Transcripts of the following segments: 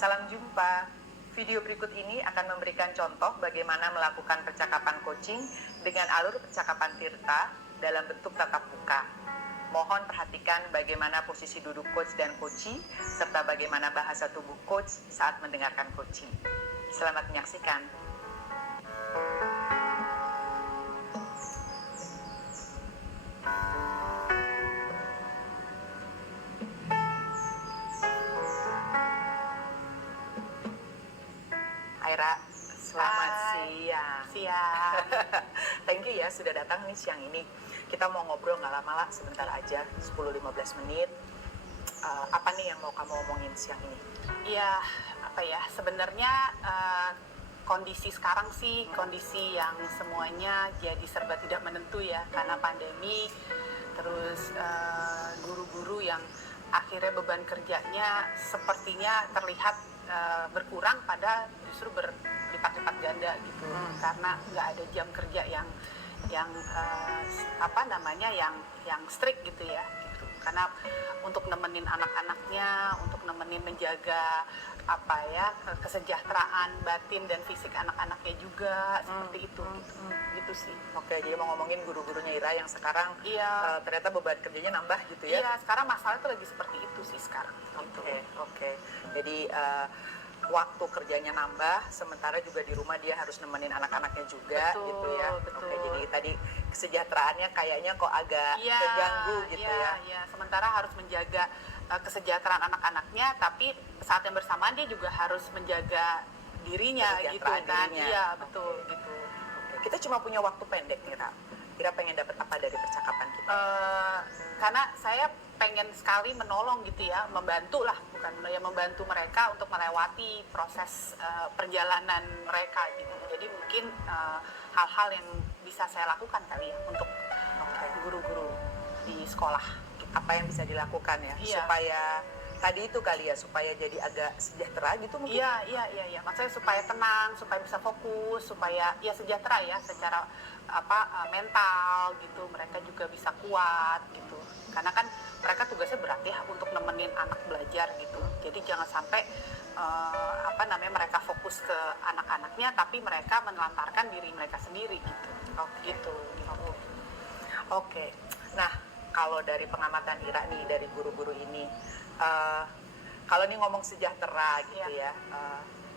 Salam jumpa. Video berikut ini akan memberikan contoh bagaimana melakukan percakapan coaching dengan alur percakapan Tirta dalam bentuk tatap muka. Mohon perhatikan bagaimana posisi duduk coach dan coachee, serta bagaimana bahasa tubuh coach saat mendengarkan coaching. Selamat menyaksikan. Aira, selamat siang. Siang. Thank you ya sudah datang nih siang ini. Kita mau ngobrol nggak lama lah, sebentar aja, 10-15 menit. Apa nih yang mau kamu omongin siang ini? Iya, sebenarnya kondisi sekarang sih kondisi yang semuanya jadi serba tidak menentu ya, karena pandemi. Terus guru-guru yang akhirnya beban kerjanya sepertinya terlihat berkurang, pada justru berlipat-lipat ganda gitu, karena nggak ada jam kerja yang yang strict gitu ya, gitu. Karena untuk nemenin anak-anaknya, untuk nemenin menjaga kesejahteraan batin dan fisik anak-anaknya juga, seperti itu gitu sih. Oke, jadi mau ngomongin guru-gurunya Ira yang sekarang ternyata beban kerjanya nambah gitu ya? Iya, sekarang masalah itu lagi seperti itu sih sekarang. Oke. Jadi waktu kerjanya nambah, sementara juga di rumah dia harus nemenin anak-anaknya juga, betul, gitu ya. Betul. Oke, jadi tadi kesejahteraannya kayaknya kok agak terganggu gitu ya. Iya, sementara harus menjaga kesejahteraan anak-anaknya, tapi saat yang bersamaan dia juga harus menjaga dirinya gitu kan. Iya, betul gitu. Oke. Kita cuma punya waktu pendek nih, Ra. Kira pengen dapat apa dari percakapan kita? Karena saya pengen sekali menolong gitu ya, membantu mereka untuk melewati proses perjalanan mereka gitu. Jadi mungkin hal-hal yang bisa saya lakukan kali ya untuk guru-guru di sekolah. Apa yang bisa dilakukan ya? Iya. Supaya tadi itu kali ya, supaya jadi agak sejahtera gitu mungkin? Iya. Maksudnya supaya tenang, supaya bisa fokus, supaya ya sejahtera ya secara mental gitu. Mereka juga bisa kuat gitu. Karena kan mereka tugasnya berat ya untuk nemenin anak belajar gitu. Jadi jangan sampai mereka fokus ke anak-anaknya, tapi mereka menelantarkan diri mereka sendiri gitu. Gitu. Oke. Nah, kalau dari pengamatan Ira nih, dari guru-guru ini, kalau nih ngomong sejahtera gitu ya,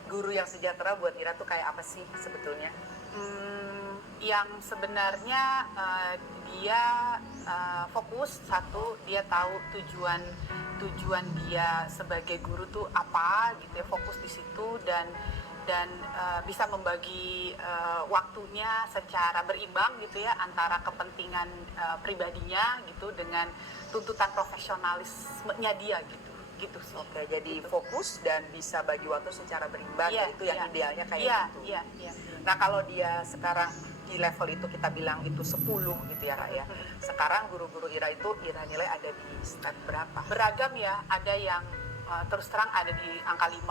guru yang sejahtera buat Ira tuh kayak apa sih sebetulnya? Yang sebenarnya dia fokus, satu, dia tahu tujuan dia sebagai guru tuh apa gitu ya, fokus di situ, dan bisa membagi waktunya secara berimbang gitu ya, antara kepentingan pribadinya gitu dengan tuntutan profesionalismenya dia gitu sih. Oke, jadi fokus dan bisa bagi waktu secara berimbang, itu yang idealnya kayak gitu. Iya. Nah, kalau dia sekarang di level itu kita bilang itu 10 gitu ya, Kak ya. Sekarang guru-guru Ira itu Ira nilai ada di step berapa? Beragam ya, ada yang terus terang ada di angka 5,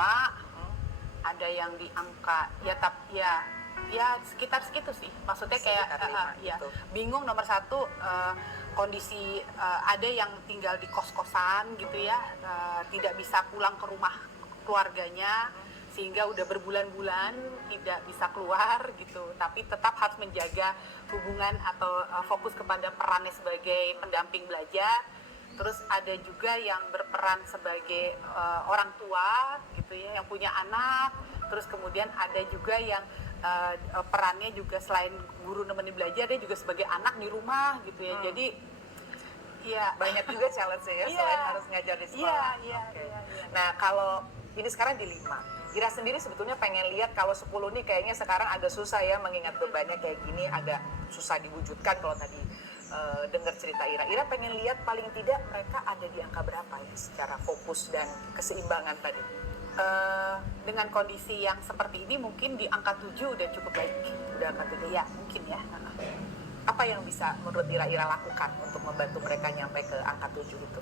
ada yang di angka ya sekitar segitu sih. Maksudnya kayak gitu. Bingung nomor satu, kondisi ada yang tinggal di kos-kosan gitu ya, tidak bisa pulang ke rumah keluarganya, sehingga udah berbulan-bulan tidak bisa keluar gitu, tapi tetap harus menjaga hubungan atau fokus kepada perannya sebagai pendamping belajar. Terus ada juga yang berperan sebagai orang tua gitu ya, yang punya anak. Terus kemudian ada juga yang perannya juga selain guru nemenin belajar, dia juga sebagai anak di rumah gitu ya. Jadi ya banyak juga challenge-nya ya, selain harus ngajar di sekolah. Iya. Nah, kalau ini sekarang di 5. Ira sendiri sebetulnya pengen lihat kalau 10 nih kayaknya sekarang agak susah ya, mengingat bebannya kayak gini agak susah diwujudkan. Kalau tadi dengar cerita Ira pengen lihat paling tidak mereka ada di angka berapa ya secara fokus dan keseimbangan tadi. Dengan kondisi yang seperti ini mungkin di angka 7 udah cukup baik. Udah angka 7? Ya, mungkin ya. Apa yang bisa menurut Ira lakukan untuk membantu mereka nyampe ke angka 7 itu?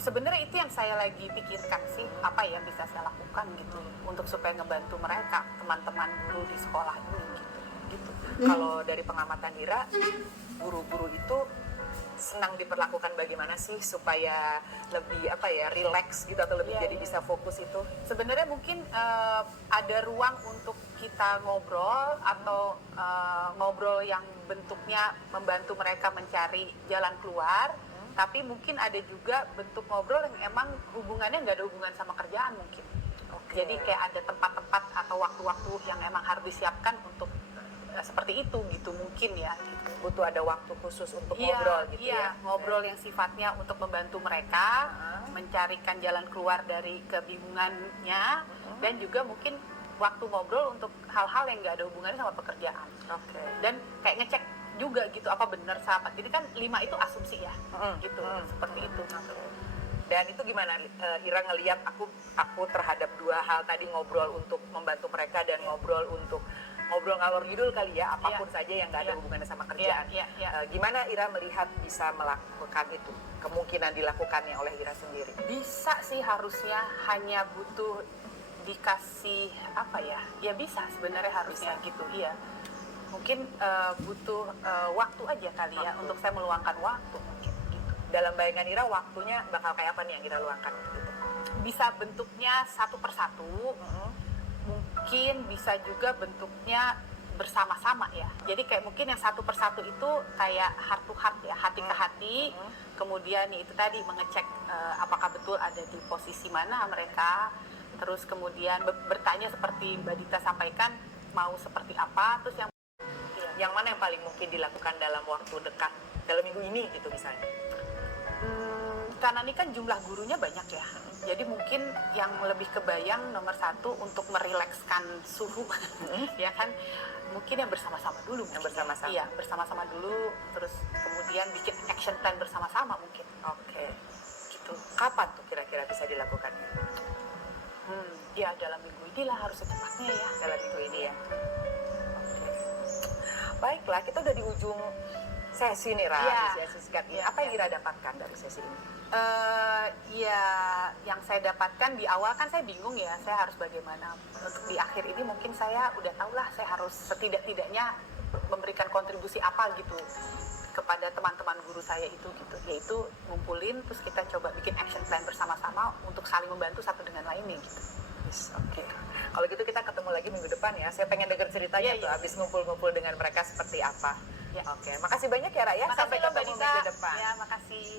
Sebenarnya itu yang saya lagi pikirkan sih, apa yang bisa saya lakukan gitu untuk supaya ngebantu mereka, teman-teman guru di sekolah ini gitu. Kalau dari pengamatan Ira, guru-guru itu senang diperlakukan bagaimana sih supaya lebih relax gitu atau lebih Iya, jadi iya. bisa fokus itu? Sebenarnya mungkin ada ruang untuk kita ngobrol atau ngobrol yang bentuknya membantu mereka mencari jalan keluar. Tapi mungkin ada juga bentuk ngobrol yang emang hubungannya nggak ada hubungan sama kerjaan mungkin. Oke. Jadi kayak ada tempat-tempat atau waktu-waktu yang emang harus disiapkan untuk seperti itu gitu mungkin ya. Gitu. Butuh ada waktu khusus untuk Iya, ngobrol gitu iya, ya? ngobrol yang sifatnya untuk membantu mereka mencarikan jalan keluar dari kebingungannya dan juga mungkin waktu ngobrol untuk hal-hal yang nggak ada hubungannya sama pekerjaan. Oke. Dan kayak ngecek juga gitu apa benar sahabat. Jadi kan 5 itu asumsi ya, gitu, seperti itu. Dan itu gimana Ira ngelihat aku terhadap dua hal tadi, ngobrol untuk membantu mereka dan ngobrol untuk ngobrol ngalor ngidul kali ya, apapun saja yang nggak ada hubungannya sama kerjaan. Gimana Ira melihat bisa melakukan itu, kemungkinan dilakukannya oleh Ira sendiri? Bisa sih, harusnya hanya butuh dikasih apa ya? Ya bisa sebenarnya harusnya gitu. Iya. Mungkin butuh waktu aja kali ya untuk saya meluangkan waktu mungkin gitu. Dalam bayangan Ira waktunya bakal kayak apa nih yang Ira luangkan gitu? Bisa bentuknya satu persatu. Mungkin bisa juga bentuknya bersama-sama ya. Jadi kayak mungkin yang satu persatu itu kayak heart to heart ya, hati ke hati. Kemudian itu tadi mengecek apakah betul ada di posisi mana mereka. Terus kemudian bertanya seperti Mbak Dita sampaikan mau seperti apa. Terus yang mana yang paling mungkin dilakukan dalam waktu dekat, dalam minggu ini gitu misalnya? Karena ini kan jumlah gurunya banyak ya, jadi mungkin yang lebih kebayang nomor satu untuk merilekskan suhu, ya kan, mungkin yang bersama-sama dulu. Yang bersama-sama. Iya, bersama-sama dulu, terus kemudian bikin action plan bersama-sama mungkin. Oke. Gitu. Kapan tuh kira-kira bisa dilakukannya? Ya dalam minggu ini lah harus secepatnya ya. Dalam minggu ini ya. Oke. Baiklah, kita udah di ujung sesi nih, Ra. Iya. Di sesi singkat ini. Iya, Apa yang iya. Ira dapatkan dari sesi ini? Ya yang saya dapatkan di awal kan saya bingung ya, saya harus bagaimana. Untuk di akhir ini mungkin saya udah tahu lah, saya harus setidak-tidaknya memberikan kontribusi apa gitu kepada teman-teman guru saya itu gitu, yaitu ngumpulin terus kita coba bikin action plan bersama-sama untuk saling membantu satu dengan lainnya gitu. Oke. Kalau gitu kita ketemu lagi minggu depan ya. Saya pengen denger ceritanya tuh abis ngumpul-ngumpul dengan mereka seperti apa. Ya. Oke. Makasih banyak ya, Ra ya. Makasih Sampai loh, Mbak ketemu Dita. minggu depan. Ya, makasih.